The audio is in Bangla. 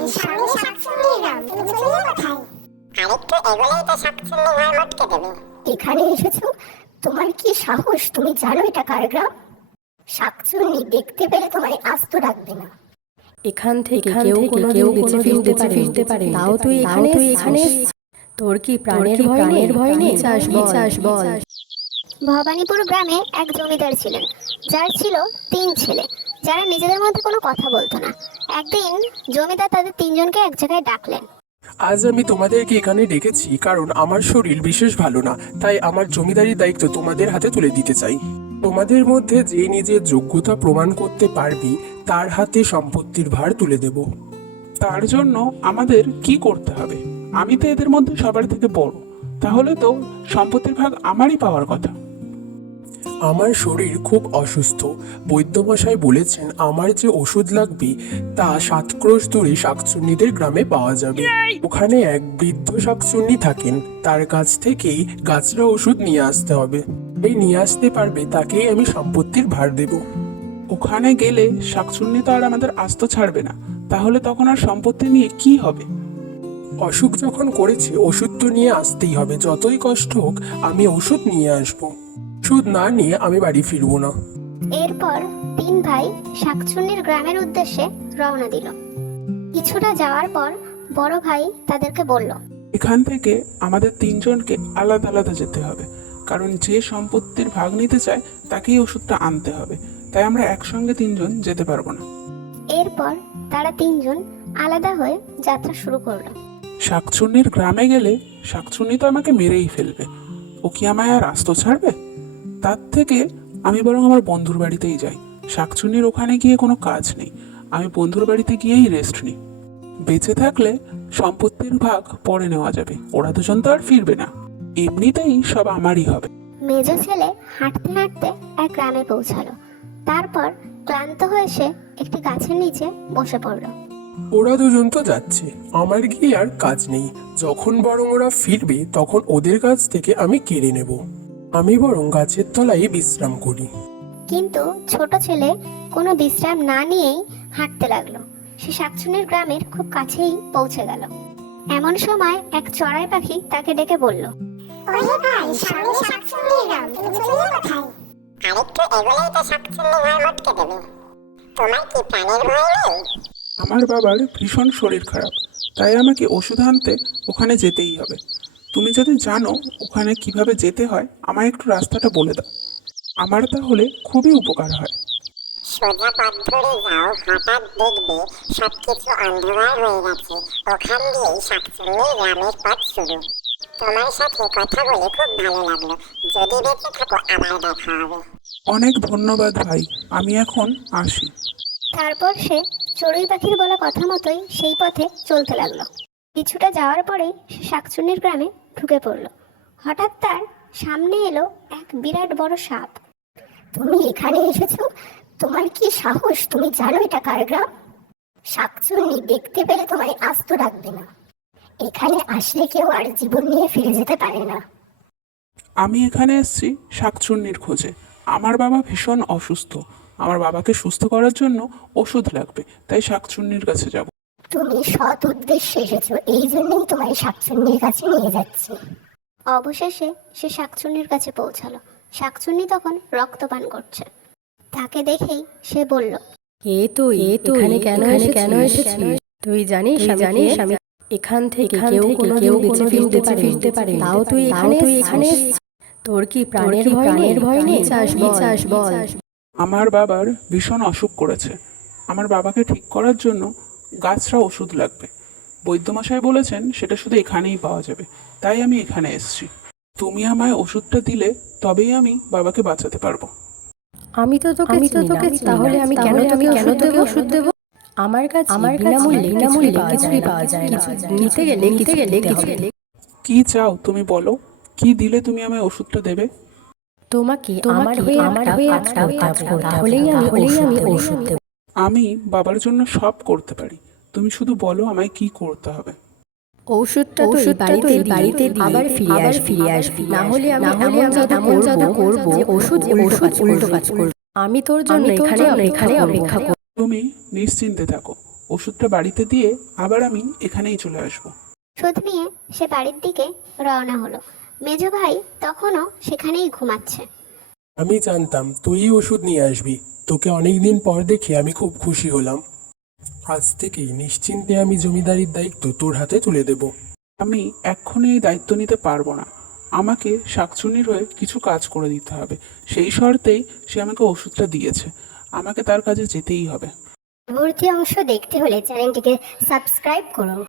ভাই সামনে শাকচুন্নির গ্রাম তুমি চলে কোথায় আরেকটু এগোলেই তো শাকচুন্নি ঘর মটকে দেবে এখানে এসেছ? তোমার কি সাহস? তুমি জানো এটা কার গ্রাম? শাকচুন্নি দেখতে পেলে তোমায় আস্ত রাখবে না। এখান থেকে কেউ কেউ বেঁচে ফিরতে ফিরতে পারে। তাও তুই এখানে এখানে তোর কি প্রাণের ভয় প্রাণের ভয় নেই? চাষ চাষ বল? ভবানীপুর গ্রামে এক জমিদার ছিলেন। যার ছিল তিন ছেলে। যারা নিজেদের মধ্যে কোনো কথা বলতো না। একদিন জমিদার তাদের তিনজনকে এক জায়গায় ডাকলেন। আজ আমি তোমাদেরকে এখানে ডেকেছি কারণ আমার শরীর বিশেষ ভালো না তাই আমার জমিদারি দায়িত্ব তোমাদের হাতে তুলে দিতে চাই। তোমাদের মধ্যে যে নিজের যোগ্যতা প্রমাণ করতে পারবি তার হাতে সম্পত্তির ভার তুলে দেব। তার জন্য আমাদের কি করতে হবে? আমি তো এদের মধ্যে সবার থেকে বড়। তাহলে তো সম্পত্তির ভাগ আমারই পাওয়ার কথা। আমার শরীর খুব অসুস্থ। বৈদ্যমশাই বলেছেন আমার যে ওষুধ লাগবে তা সাত ক্রোশ দূরে শাকচুন্নিদের গ্রামে পাওয়া যাবে। ওখানে এক বৃদ্ধ শাকচুন্নি থাকেন। তার কাছ থেকেই গাছরা ওষুধ নিয়ে আসতে হবে। এই নিয়ে আসতে পারবে তাকেই আমি সম্পত্তির ভার দেব। ওখানে গেলে শাকচুন্নি তো আর আমাদের আস্ত ছাড়বে না। তাহলে তখন আর সম্পত্তি নিয়ে কি হবে? অসুখ যখন করেছে ওষুধ তো নিয়ে আসতেই হবে। যতই কষ্ট হোক আমি ওষুধ নিয়ে আসব। ওষুধ না নিয়ে আমি বাড়ি ফিরবো না। এরপর তিন ভাই শাকচুন্নির গ্রামের উদ্দেশ্যে রওনা দিল। কিছুটা যাওয়ার পর বড় ভাই তাদেরকে বলল এখান থেকে আমাদের তিনজনকে আলাদা আলাদা যেতে হবে কারণ যে সম্পত্তির ভাগ নিতে চায় তাকেই ওষুধটা আনতে হবে তাই আমরা একসঙ্গে তিনজন যেতে পারব না। এরপর তারা তিনজন আলাদা হয়ে যাত্রা শুরু করল। শাকচুন্নির গ্রামে গেলে শাকচুন্নি তো আমাকে মেরেই ফেলবে ও কি আমায় আর আস্ত ছাড়বে? তার থেকে আমি বরং আমার বন্ধুর বাড়িতেই যাই। শাকচুন্নির ওখানে গিয়ে কোনো কাজ নেই। আমি বন্ধুর বাড়িতে গিয়েই রেস্ট নিই। বেঁচে থাকলে সম্পত্তির ভাগ পরে নেওয়া যাবে। ওরা দুজন তো আর ফিরবে না। এমনিতেই সব আমারই হবে। মেজ ছেলে হাঁটতে হাঁটতে এক গ্রামে পৌঁছালো। তারপর ক্লান্ত হয়ে সে একটি গাছের নিচে বসে পড়ল। ওরা দুজন তো যাচ্ছে। আমার গিয়ে আর কাজ নেই। যখন বরং ওরা ফিরবে তখন ওদের কাছ থেকে আমি কেড়ে নেব। আমি বরং গাছের তলায় বিশ্রাম করি। কিন্তু ছোট ছেলে কোনো বিশ্রাম না নিয়েই হাঁটতে লাগল। সে শাকচুনির গ্রামের খুব কাছেই পৌঁছে গেল। এমন সময় এক চড়াই পাখি তাকে ডেকে বলল ওরে ভাই সামনে শাকচুন্নির গ্রাম তুমি চলে কোথায়? আরেকটু এগোলেই তো শাকচুন্নি ঘর মটকে দেবে। তোমার কি প্রাণের ভয় নেই? আমার বাবার ভীষণ শরীর খারাপ তাই আমাকে ওষুধ আনতে ওখানে যেতেই হবে। তুমি যদি জানো ওখানে কীভাবে যেতে হয় আমায় একটু রাস্তাটা বলে দাও। আমার তাহলে খুবই উপকার হয়। সোজা পথ ধরে যাও হঠাৎ দেখবে সবকিছু অন্ধকার হয়ে গেছে। ওখান দিয়েই শাকচুন্নির গ্রামের পথ শুরু। তোমার সাথে কথা বলে খুব ভালো লাগল। যদি বেঁচে থাকো আবার দেখা হবে। অনেক ধন্যবাদ ভাই আমি এখন আসি। তারপর সে চড়ুই পাখির বলা কথা মতোই সেই পথে চলতে লাগল। কিছুটা যাওয়ার পরেই সে শাকচুন্নির গ্রামে ঢুকে পড়ল। হঠাৎ তার সামনে এলো এক বিরাট বড় সাপ। তুমি এখানে এসেছ? তোমার কি সাহস? তুমি জানো এটা কার গ্রাম? শাকচুন্নি দেখতে পেলে তোমায় আস্ত রাখবে না। এখানে আসলে কেউ আর জীবন নিয়ে ফিরে যেতে পারে না। আমি এখানে এসেছি শাকচুন্নির খোঁজে। আমার বাবা ভীষণ অসুস্থ। আমার বাবাকে সুস্থ করার জন্য ওষুধ লাগবে, তাই শাকচুন্নির কাছে যাব। তুমি সৎ উদ্দেশ্যে এসেছ এই জন্যই তোমায় শাকচুন্নির কাছে নিয়ে যাচ্ছি। অবশেষে সে শাকচুন্নির কাছে পৌঁছালো। শাকচুন্নি তখন রক্তপান করছে। তাকে দেখেই সে বলল এ তুই? এ তুই? এখানে কেন কেন এসেছিস? তুই জানিস জানিস আমি এখান থেকে কেউ কেউ বেঁচে ফিরতে ফিরতে পারে তাও তুই এখানে তুই এখানে তোর কি প্রাণের ভয় প্রাণের ভয় নেই? চাষ চাষ বল? আমার বাবার ভীষণ অসুখ করেছে। আমার বাবাকে ঠিক করার জন্য গাছরা ওষুধ লাগবে। বৈদ্যমশাই বলেছেন সেটা শুধু এখানেই পাওয়া যাবে। তাই আমি এখানে এসেছি। তুমি আমায় ওষুধটা দিলে তবেই আমি বাবাকে বাঁচাতে পারব। আমি তো তোকে আমি তো তোকে তাহলে আমি কেন তোকে কেন তোকে ওষুধ দেব? আমার কাছে আমার বিনামূল্যে বিনামূল্যে কিছুই পাওয়া যায় না নিতে গেলে নিতে গেলে কিছু কি চাও তুমি বলো? কি দিলে তুমি আমায় ওষুধটা দেবে? তোমাকে আমার হয়ে আমার হয়ে একটা কাজ করতে তাহলেই আমি হলেই আমি ওষুধ দেব। আমি বাবার জন্য সব করতে পারি। তুমি শুধু বলো আমায় কি করতে হবে। ওষুধটা তো বাড়িতে বাড়িতে আবার ফিরে আস ফিরে আসবি। না হলে আমি এমন করব যে ওষুধ উল্টো কাজ করব। আমি তোর জন্য এখানে এখানে অপেক্ষা করব। তুমি নিশ্চিন্তে থাকো। ওষুধটা বাড়িতে দিয়ে আবার আমি এখানেই চলে আসব। ওষুধ নিয়ে সে বাড়ির দিকে রওনা হলো। মেজ ভাই তখনও সেখানেই ঘুমাচ্ছে। আমি জানতাম তুই ওষুধ নিয়ে আসবি। তোকে অনেকদিন পর দেখে আমি খুব খুশি হলাম। আজ থেকেই নিশ্চিন্তে আমি জমিদারির দায়িত্ব তোর হাতে তুলে দেব। আমি এক্ষুনি এই দায়িত্ব নিতে পারব না। আমাকে শাকচুনির হয়ে কিছু কাজ করে দিতে হবে। সেই শর্তেই সে আমাকে ওষুধটা দিয়েছে। আমাকে তার কাজে যেতেই হবে। পরবর্তী অংশ দেখতে হলে চ্যানেলটিকে সাবস্ক্রাইব করুন।